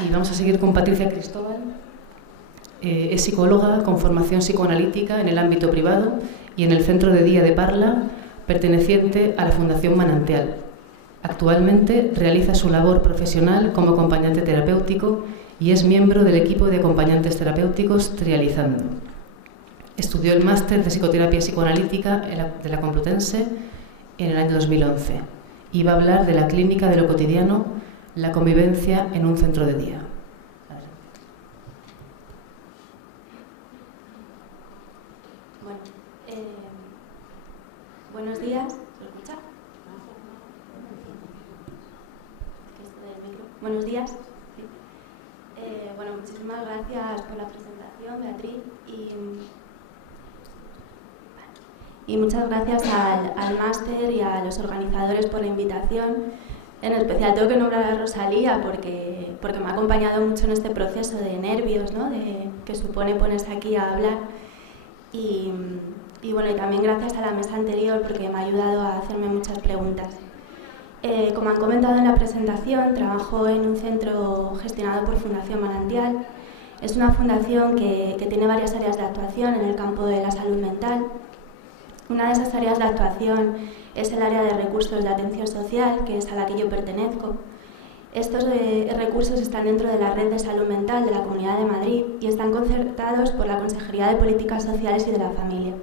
Y vamos a seguir con Patricia Cristóbal. Es psicóloga con formación psicoanalítica en el ámbito privado y en el Centro de Día de Parla, perteneciente a la Fundación Manantial. Actualmente realiza su labor profesional como acompañante terapéutico y es miembro del equipo de acompañantes terapéuticos Trializando. Estudió el máster de psicoterapia psicoanalítica de la Complutense en el año 2011 y va a hablar de la clínica de lo cotidiano, la convivencia en un centro de día. Bueno, buenos días. ¿Se escucha? Buenos días. Sí. Bueno, muchísimas gracias por la presentación, Beatriz, y muchas gracias al máster y a los organizadores por la invitación. En especial tengo que nombrar a Rosalía porque me ha acompañado mucho en este proceso de nervios, ¿no? Que supone ponerse aquí a hablar. Y bueno, y también gracias a la mesa anterior porque me ha ayudado a hacerme muchas preguntas. Como han comentado en la presentación, trabajo en un centro gestionado por Fundación Manantial. Es una fundación que tiene varias áreas de actuación en el campo de la salud mental. Una de esas áreas de actuación es el área de recursos de atención social, que es a la que yo pertenezco. Estos recursos están dentro de la red de salud mental de la Comunidad de Madrid y están concertados por la Consejería de Políticas Sociales y de la Familia.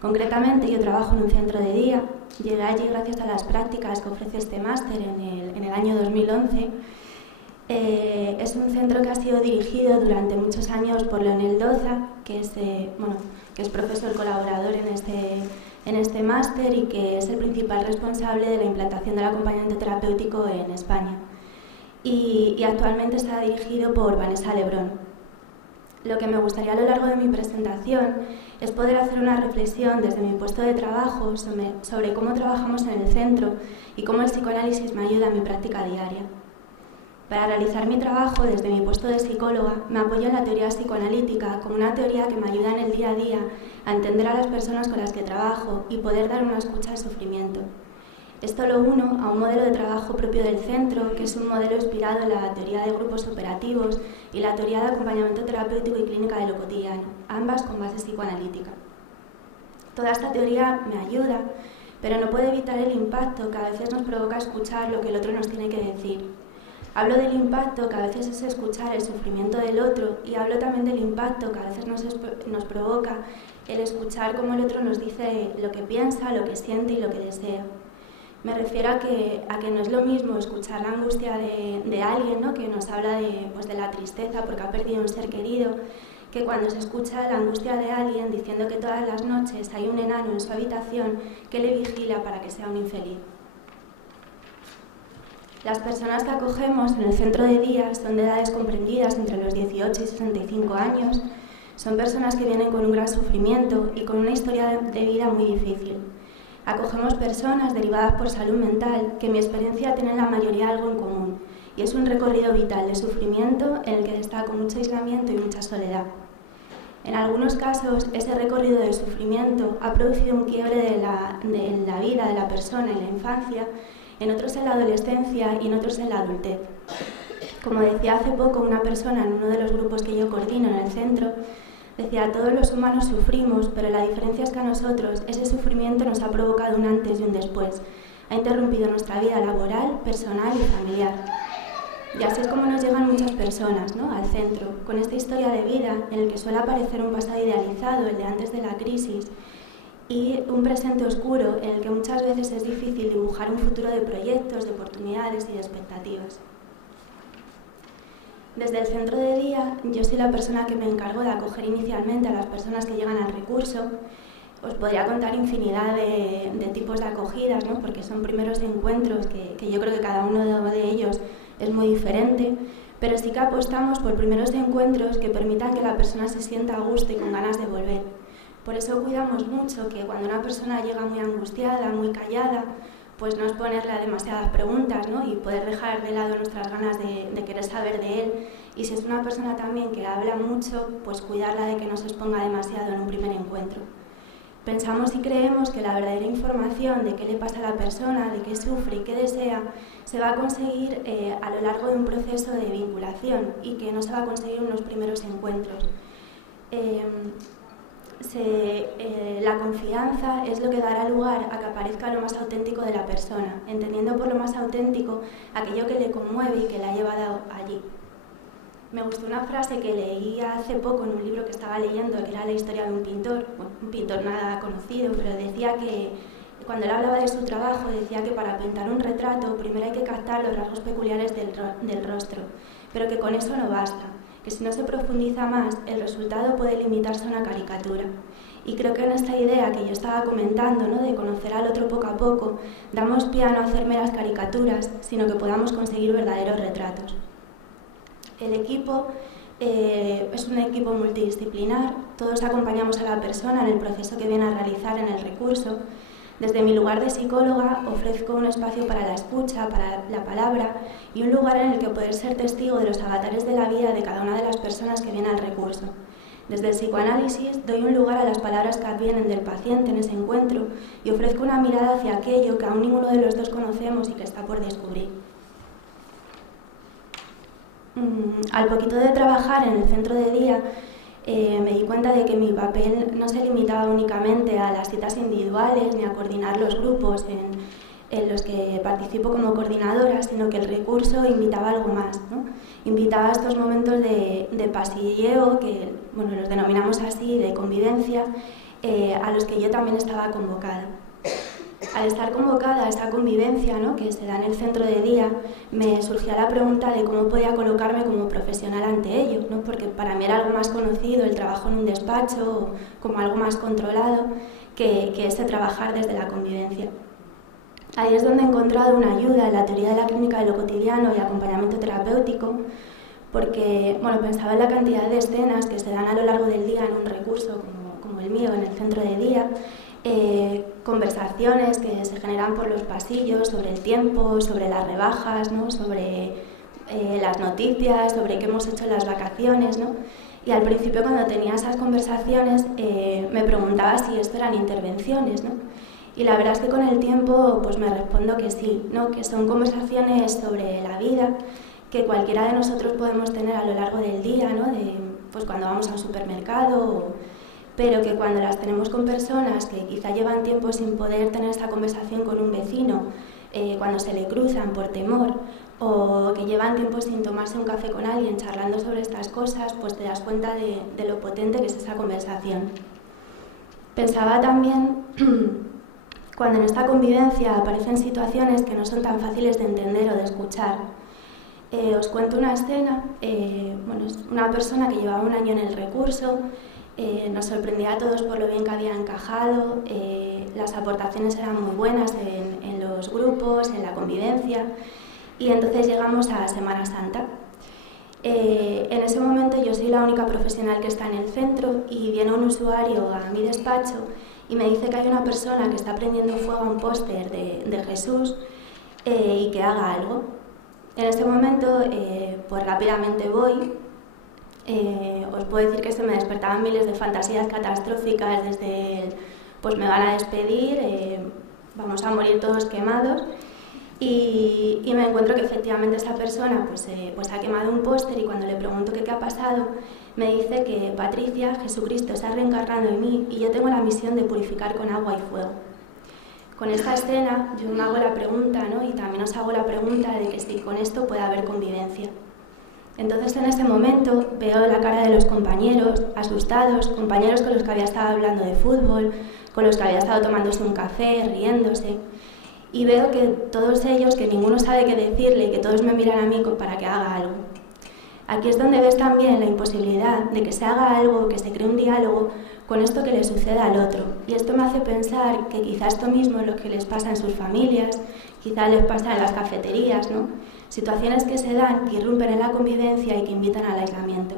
Concretamente, yo trabajo en un centro de día. Llegué allí gracias a las prácticas que ofrece este máster en el año 2011. Es un centro que ha sido dirigido durante muchos años por Leonel Doza, que es profesor colaborador en este máster y que es el principal responsable de la implantación del acompañamiento terapéutico en España. Y actualmente está dirigido por Vanessa Lebrón. Lo que me gustaría a lo largo de mi presentación es poder hacer una reflexión desde mi puesto de trabajo sobre cómo trabajamos en el centro y cómo el psicoanálisis me ayuda en mi práctica diaria. Para realizar mi trabajo desde mi puesto de psicóloga, me apoyo en la teoría psicoanalítica como una teoría que me ayuda en el día a día a entender a las personas con las que trabajo y poder dar una escucha al sufrimiento. Esto lo uno a un modelo de trabajo propio del centro, que es un modelo inspirado en la teoría de grupos operativos y la teoría de acompañamiento terapéutico y clínica de lo cotidiano, ambas con base psicoanalítica. Toda esta teoría me ayuda, pero no puede evitar el impacto que a veces nos provoca escuchar lo que el otro nos tiene que decir. Hablo del impacto que a veces es escuchar el sufrimiento del otro y hablo también del impacto que a veces nos provoca el escuchar cómo el otro nos dice lo que piensa, lo que siente y lo que desea. Me refiero a que no es lo mismo escuchar la angustia de alguien, ¿no? Que nos habla de la tristeza porque ha perdido un ser querido, que cuando se escucha la angustia de alguien diciendo que todas las noches hay un enano en su habitación que le vigila para que sea un infeliz. Las personas que acogemos en el centro de día son de edades comprendidas entre los 18 y 65 años, son personas que vienen con un gran sufrimiento y con una historia de vida muy difícil. Acogemos personas derivadas por salud mental que en mi experiencia tienen la mayoría algo en común y es un recorrido vital de sufrimiento en el que destaca mucho aislamiento y mucha soledad. En algunos casos, ese recorrido de sufrimiento ha producido un quiebre de la vida de la persona en la infancia, en otros en la adolescencia y en otros en la adultez. Como decía hace poco una persona en uno de los grupos que yo coordino en el centro, decía, todos los humanos sufrimos, pero la diferencia es que a nosotros ese sufrimiento nos ha provocado un antes y un después. Ha interrumpido nuestra vida laboral, personal y familiar. Y así es como nos llegan muchas personas, ¿no?, al centro, con esta historia de vida en el que suele aparecer un pasado idealizado, el de antes de la crisis, y un presente oscuro en el que muchas veces es difícil dibujar un futuro de proyectos, de oportunidades y de expectativas. Desde el centro de día, yo soy la persona que me encargo de acoger inicialmente a las personas que llegan al recurso. Os podría contar infinidad de tipos de acogidas, ¿no?, porque son primeros encuentros que yo creo que cada uno de ellos es muy diferente, pero sí que apostamos por primeros encuentros que permitan que la persona se sienta a gusto y con ganas de volver. Por eso cuidamos mucho que cuando una persona llega muy angustiada, muy callada, pues no es ponerle demasiadas preguntas, ¿no?, y poder dejar de lado nuestras ganas de querer saber de él. Y si es una persona también que habla mucho, pues cuidarla de que no se exponga demasiado en un primer encuentro. Pensamos y creemos que la verdadera información de qué le pasa a la persona, de qué sufre y qué desea, se va a conseguir a lo largo de un proceso de vinculación y que no se va a conseguir en los primeros encuentros. La confianza es lo que dará lugar a que aparezca lo más auténtico de la persona, entendiendo por lo más auténtico aquello que le conmueve y que la ha llevado allí. Me gustó una frase que leí hace poco en un libro que estaba leyendo, que era la historia de un pintor, bueno, un pintor nada conocido, pero decía que cuando él hablaba de su trabajo, decía que para pintar un retrato primero hay que captar los rasgos peculiares del rostro, pero que con eso no basta, que si no se profundiza más, el resultado puede limitarse a una caricatura. Y creo que en esta idea que yo estaba comentando, ¿no?, de conocer al otro poco a poco, damos pie a no hacer meras caricaturas, sino que podamos conseguir verdaderos retratos. El equipo es un equipo multidisciplinar, todos acompañamos a la persona en el proceso que viene a realizar en el recurso. Desde mi lugar de psicóloga ofrezco un espacio para la escucha, para la palabra y un lugar en el que poder ser testigo de los avatares de la vida de cada una de las personas que vienen al recurso. Desde el psicoanálisis doy un lugar a las palabras que advienen del paciente en ese encuentro y ofrezco una mirada hacia aquello que aún ninguno de los dos conocemos y que está por descubrir. Al poquito de trabajar en el centro de día, me di cuenta de que mi papel no se limitaba únicamente a las citas individuales ni a coordinar los grupos en los que participo como coordinadora, sino que el recurso invitaba algo más, ¿no? Invitaba a estos momentos de pasilleo, que bueno, los denominamos así, de convivencia, a los que yo también estaba convocada. Al estar convocada a esa convivencia, ¿no?, que se da en el centro de día, me surgía la pregunta de cómo podía colocarme como profesional ante ello, ¿no?, porque para mí era algo más conocido el trabajo en un despacho, como algo más controlado, que ese trabajar desde la convivencia. Ahí es donde he encontrado una ayuda en la teoría de la clínica de lo cotidiano y acompañamiento terapéutico, porque bueno, pensaba en la cantidad de escenas que se dan a lo largo del día en un recurso como el mío, en el centro de día, conversaciones que se generan por los pasillos sobre el tiempo, sobre las rebajas, ¿no?, sobre las noticias, sobre qué hemos hecho en las vacaciones, ¿no? Y al principio, cuando tenía esas conversaciones, me preguntaba si esto eran intervenciones, ¿no? Y la verdad es que con el tiempo pues me respondo que sí, ¿no?, que son conversaciones sobre la vida que cualquiera de nosotros podemos tener a lo largo del día, ¿no?, pues cuando vamos a un supermercado, pero que cuando las tenemos con personas que quizá llevan tiempo sin poder tener esta conversación con un vecino, cuando se le cruzan por temor, o que llevan tiempo sin tomarse un café con alguien charlando sobre estas cosas, pues te das cuenta de lo potente que es esa conversación. Pensaba también cuando en esta convivencia aparecen situaciones que no son tan fáciles de entender o de escuchar. Os cuento una escena. Bueno, es una persona que llevaba un año en el recurso. Nos sorprendía a todos por lo bien que había encajado, las aportaciones eran muy buenas en los grupos, en la convivencia, y entonces llegamos a Semana Santa. En ese momento yo soy la única profesional que está en el centro y viene un usuario a mi despacho y me dice que hay una persona que está prendiendo fuego a un póster de Jesús y que haga algo. En ese momento pues rápidamente voy. Os puedo decir que se me despertaban miles de fantasías catastróficas desde pues me van a despedir, vamos a morir todos quemados, y me encuentro que efectivamente esa persona pues ha quemado un póster, y cuando le pregunto qué ha pasado me dice que Patricia, Jesucristo se ha reencarnado en mí y yo tengo la misión de purificar con agua y fuego. Con esta escena yo me hago la pregunta, ¿no?, y también os hago la pregunta de que si con esto puede haber convivencia. Entonces en ese momento veo la cara de los compañeros, asustados, compañeros con los que había estado hablando de fútbol, con los que había estado tomándose un café, riéndose, y veo que todos ellos, que ninguno sabe qué decirle y que todos me miran a mí para que haga algo. Aquí es donde ves también la imposibilidad de que se haga algo, que se cree un diálogo con esto que le sucede al otro. Y esto me hace pensar que quizá esto mismo es lo que les pasa en sus familias, quizá les pasa en las cafeterías, ¿no? Situaciones que se dan, que irrumpen en la convivencia y que invitan al aislamiento.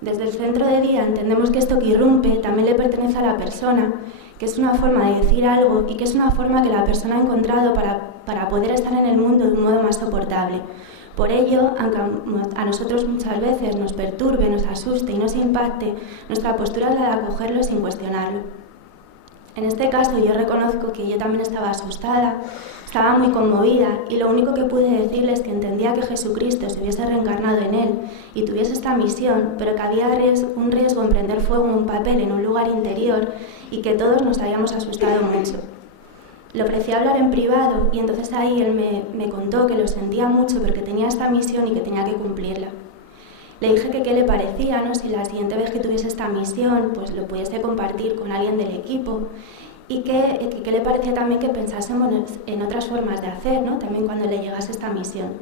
Desde el centro de día entendemos que esto que irrumpe también le pertenece a la persona, que es una forma de decir algo y que es una forma que la persona ha encontrado para poder estar en el mundo de un modo más soportable. Por ello, aunque a nosotros muchas veces nos perturbe, nos asuste y nos impacte, nuestra postura es la de acogerlo sin cuestionarlo. En este caso yo reconozco que yo también estaba asustada, estaba muy conmovida y lo único que pude decirle es que entendía que Jesucristo se hubiese reencarnado en él y tuviese esta misión, pero que había un riesgo en prender fuego en un papel en un lugar interior y que todos nos habíamos asustado mucho. Le ofrecí hablar en privado y entonces ahí él me contó que lo sentía mucho porque tenía esta misión y que tenía que cumplirla. Le dije que qué le parecía, ¿no? Si la siguiente vez que tuviese esta misión, pues lo pudiese compartir con alguien del equipo y que le parecía también que pensásemos en otras formas de hacer, ¿no? También cuando le llegase esta misión.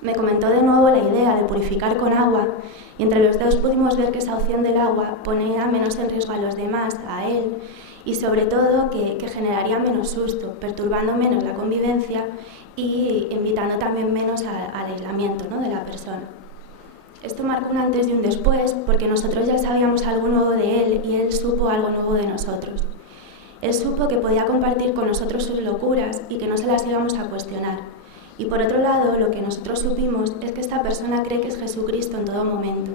Me comentó de nuevo la idea de purificar con agua y entre los dos pudimos ver que esa opción del agua ponía menos en riesgo a los demás, a él, y sobre todo que generaría menos susto, perturbando menos la convivencia y invitando también menos al aislamiento, ¿no? De la persona. Esto marcó un antes y un después porque nosotros ya sabíamos algo nuevo de él y él supo algo nuevo de nosotros. Él supo que podía compartir con nosotros sus locuras y que no se las íbamos a cuestionar. Y por otro lado, lo que nosotros supimos es que esta persona cree que es Jesucristo en todo momento,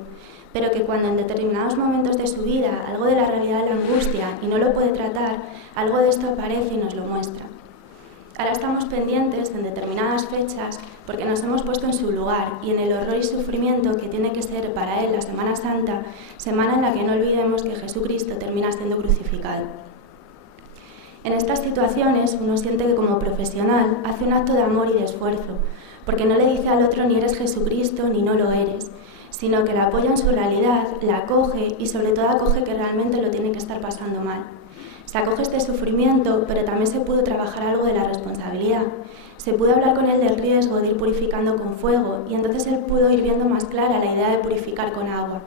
pero que cuando en determinados momentos de su vida algo de la realidad la angustia y no lo puede tratar, algo de esto aparece y nos lo muestra. Ahora estamos pendientes en determinadas fechas porque nos hemos puesto en su lugar y en el horror y sufrimiento que tiene que ser para él la Semana Santa, semana en la que no olvidemos que Jesucristo termina siendo crucificado. En estas situaciones uno siente que como profesional hace un acto de amor y de esfuerzo, porque no le dice al otro ni eres Jesucristo ni no lo eres, sino que la apoya en su realidad, la acoge y sobre todo acoge que realmente lo tiene que estar pasando mal. Se acoge este sufrimiento, pero también se pudo trabajar algo de la responsabilidad. Se pudo hablar con él del riesgo de ir purificando con fuego y entonces él pudo ir viendo más clara la idea de purificar con agua.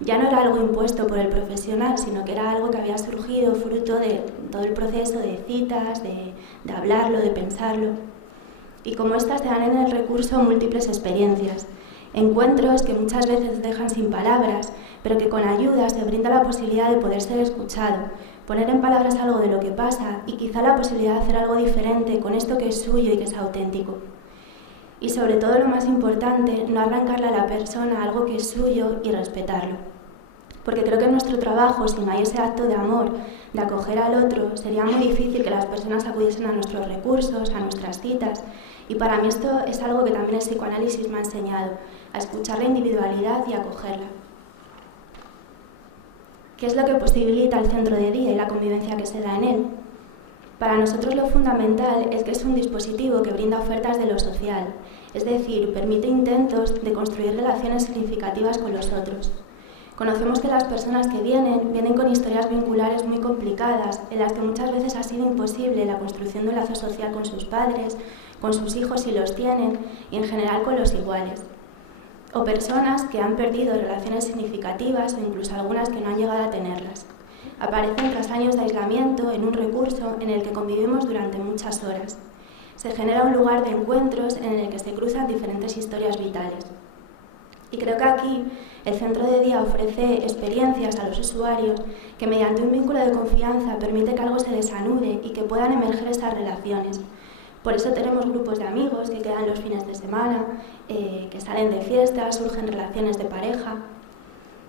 Ya no era algo impuesto por el profesional, sino que era algo que había surgido fruto de todo el proceso de citas, de hablarlo, de pensarlo. Y como estas te dan en el recurso múltiples experiencias. Encuentros que muchas veces dejan sin palabras, pero que con ayuda se brinda la posibilidad de poder ser escuchado, poner en palabras algo de lo que pasa y quizá la posibilidad de hacer algo diferente con esto que es suyo y que es auténtico. Y sobre todo lo más importante, no arrancarle a la persona algo que es suyo y respetarlo. Porque creo que en nuestro trabajo, si no hay ese acto de amor, de acoger al otro, sería muy difícil que las personas acudiesen a nuestros recursos, a nuestras citas. Y para mí esto es algo que también el psicoanálisis me ha enseñado, a escuchar la individualidad y acogerla. ¿Qué es lo que posibilita el centro de día y la convivencia que se da en él? Para nosotros lo fundamental es que es un dispositivo que brinda ofertas de lo social, es decir, permite intentos de construir relaciones significativas con los otros. Conocemos que las personas que vienen con historias vinculares muy complicadas, en las que muchas veces ha sido imposible la construcción de un lazo social con sus padres, con sus hijos si los tienen, y en general con los iguales. O personas que han perdido relaciones significativas o incluso algunas que no han llegado a tenerlas. Aparecen tras años de aislamiento en un recurso en el que convivimos durante muchas horas. Se genera un lugar de encuentros en el que se cruzan diferentes historias vitales. Y creo que aquí el centro de día ofrece experiencias a los usuarios que mediante un vínculo de confianza permite que algo se desanude y que puedan emerger estas relaciones. Por eso tenemos grupos de amigos que quedan los fines de semana, que salen de fiestas, surgen relaciones de pareja.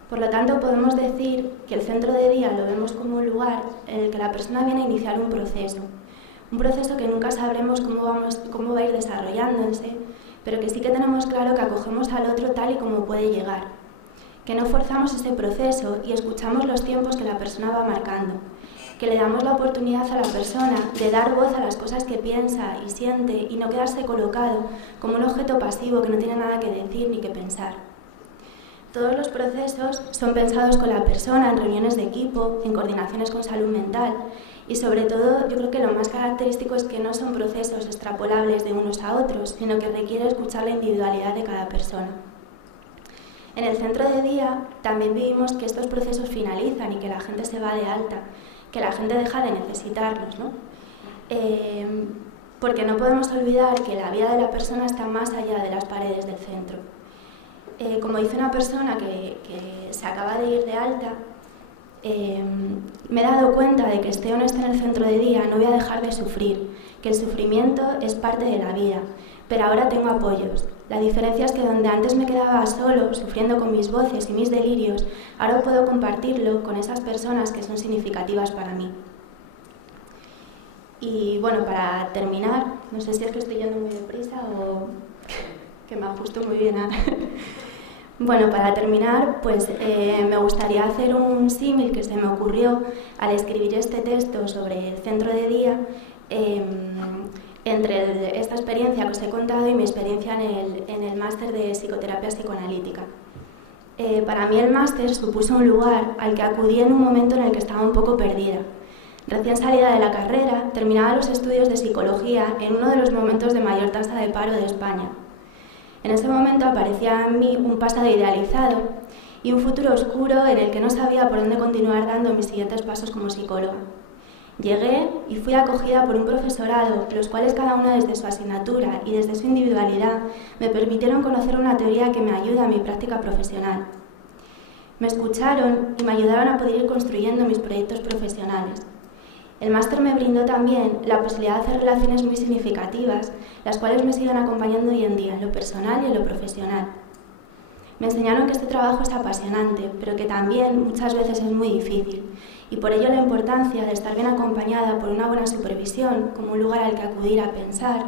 Por lo tanto, podemos decir que el centro de día lo vemos como un lugar en el que la persona viene a iniciar un proceso que nunca sabremos cómo va a ir desarrollándose, pero que sí que tenemos claro que acogemos al otro tal y como puede llegar, que no forzamos ese proceso y escuchamos los tiempos que la persona va marcando, que le damos la oportunidad a la persona de dar voz a las cosas que piensa y siente y no quedarse colocado como un objeto pasivo que no tiene nada que decir ni que pensar. Todos los procesos son pensados con la persona en reuniones de equipo, en coordinaciones con salud mental y sobre todo yo creo que lo más característico es que no son procesos extrapolables de unos a otros, sino que requiere escuchar la individualidad de cada persona. En el centro de día también vivimos que estos procesos finalizan y que la gente se va de alta, que la gente deja de necesitarnos, ¿no? Porque no podemos olvidar que la vida de la persona está más allá de las paredes del centro. Como dice una persona que se acaba de ir de alta, me he dado cuenta de que esté o no esté en el centro de día, no voy a dejar de sufrir, que el sufrimiento es parte de la vida, pero ahora tengo apoyos. La diferencia es que donde antes me quedaba solo, sufriendo con mis voces y mis delirios, ahora puedo compartirlo con esas personas que son significativas para mí. Y bueno, para terminar, no sé si es que estoy yendo muy deprisa o que me ajusto muy bien a... Bueno, para terminar, pues me gustaría hacer un símil que se me ocurrió al escribir este texto sobre el centro de día entre esta experiencia que os he contado y mi experiencia en el máster de psicoterapia psicoanalítica. Para mí el máster supuso un lugar al que acudí en un momento en el que estaba un poco perdida. Recién salida de la carrera, terminaba los estudios de psicología en uno de los momentos de mayor tasa de paro de España. En ese momento aparecía en mí un pasado idealizado y un futuro oscuro en el que no sabía por dónde continuar dando mis siguientes pasos como psicóloga. Llegué y fui acogida por un profesorado, los cuales cada uno desde su asignatura y desde su individualidad me permitieron conocer una teoría que me ayuda a mi práctica profesional. Me escucharon y me ayudaron a poder ir construyendo mis proyectos profesionales. El máster me brindó también la posibilidad de hacer relaciones muy significativas, las cuales me siguen acompañando hoy en día en lo personal y en lo profesional. Me enseñaron que este trabajo es apasionante, pero que también muchas veces es muy difícil, y por ello la importancia de estar bien acompañada por una buena supervisión como un lugar al que acudir a pensar,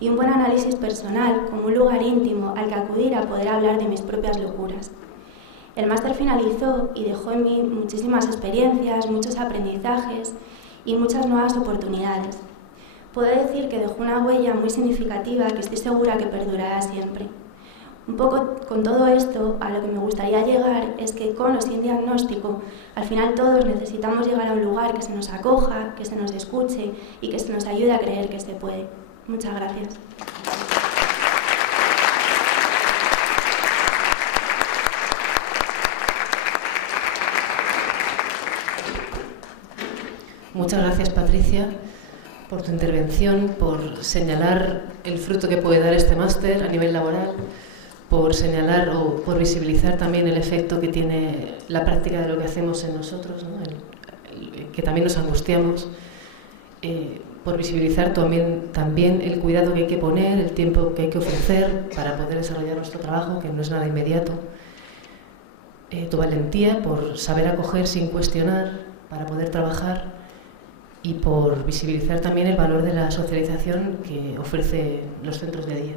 y un buen análisis personal como un lugar íntimo al que acudir a poder hablar de mis propias locuras. El máster finalizó y dejó en mí muchísimas experiencias, muchos aprendizajes y muchas nuevas oportunidades. Puedo decir que dejó una huella muy significativa que estoy segura que perdurará siempre. Un poco con todo esto, a lo que me gustaría llegar es que con o sin diagnóstico, al final todos necesitamos llegar a un lugar que se nos acoja, que se nos escuche y que se nos ayude a creer que se puede. Muchas gracias. Muchas gracias, Patricia, por tu intervención, por señalar el fruto que puede dar este máster a nivel laboral, por señalar o por visibilizar también el efecto que tiene la práctica de lo que hacemos en nosotros, ¿no? Que también nos angustiamos, por visibilizar también el cuidado que hay que poner, el tiempo que hay que ofrecer para poder desarrollar nuestro trabajo, que no es nada inmediato, tu valentía por saber acoger sin cuestionar para poder trabajar, y por visibilizar también el valor de la socialización que ofrecen los centros de día.